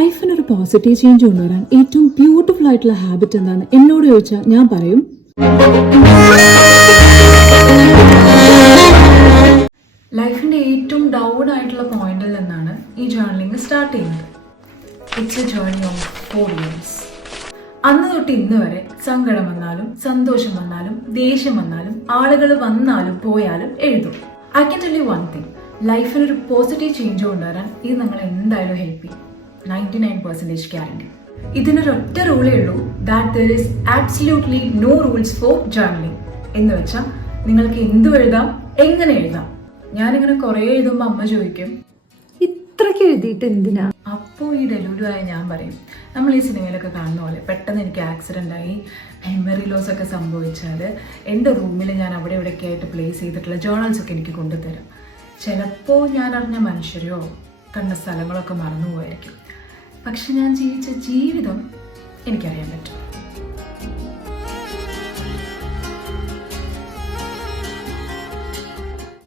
ലൈഫിനൊരു positive change കൊണ്ടുവരാൻ ഏറ്റവും beautiful ആയിട്ടുള്ള ഹാബിറ്റ് എന്താണെന്ന് എന്നോട് ചോദിച്ചാൽ ഞാൻ പറയും ലൈഫിന്റെ ഏറ്റവും ഡൗൺ ആയിട്ടുള്ള പോയിന്റിൽ നിന്നാണ് ഈ ജേർണലിംഗ് സ്റ്റാർട്ട് ചെയ്യുന്നത്. It's A journey of 4 years. അന്ന് തൊട്ട് ഇന്ന് വരെ സങ്കടം വന്നാലും സന്തോഷം വന്നാലും ദേഷ്യം വന്നാലും ആളുകൾ വന്നാലും പോയാലും എഴുതും. I can tell you one thing, ലൈഫിനൊരു പോസിറ്റീവ് ചേഞ്ച് കൊണ്ടുവരാൻ ഇത് നിങ്ങളെ എന്തായാലും ഹെൽപ്പ് ചെയ്യും. 99% ഗ്യാരണ്ടി. ഇതിനൊരൊറ്റ റൂളേ ഉള്ളൂ, that there is absolutely no rules for journaling. എന്ന് വെച്ചാൽ നിങ്ങൾക്ക് എന്തും എഴുതാം, എങ്ങനെ എഴുതാം. ഞാനിങ്ങനെ കുറേ എഴുതുമ്പോൾ അമ്മ ചോദിക്കും, ഇത്രയ്ക്ക് എഴുതിയിട്ട് എന്തിനാ? അപ്പോൾ ഈ ഡെലൂഡായ ഞാൻ പറയും, നമ്മൾ ഈ സിനിമയിലൊക്കെ കാണുന്ന പോലെ പെട്ടെന്ന് എനിക്ക് ആക്സിഡൻ്റ് ആയി മെമ്മറി ലോസ് ഒക്കെ സംഭവിച്ചാൽ എൻ്റെ റൂമിൽ ഞാൻ അവിടെ ഇവിടെയൊക്കെ ആയിട്ട് പ്ലേസ് ചെയ്തിട്ടുള്ള ജേർണൽസ് ഒക്കെ എനിക്ക് കൊണ്ടുതരും. ചിലപ്പോൾ ഞാൻ അറിഞ്ഞ മനുഷ്യരോ കണ്ട സ്ഥലങ്ങളൊക്കെ മറന്നുപോയായിരിക്കും, പക്ഷെ ഞാൻ ജീവിച്ച ജീവിതം എനിക്കറിയാൻ പറ്റും.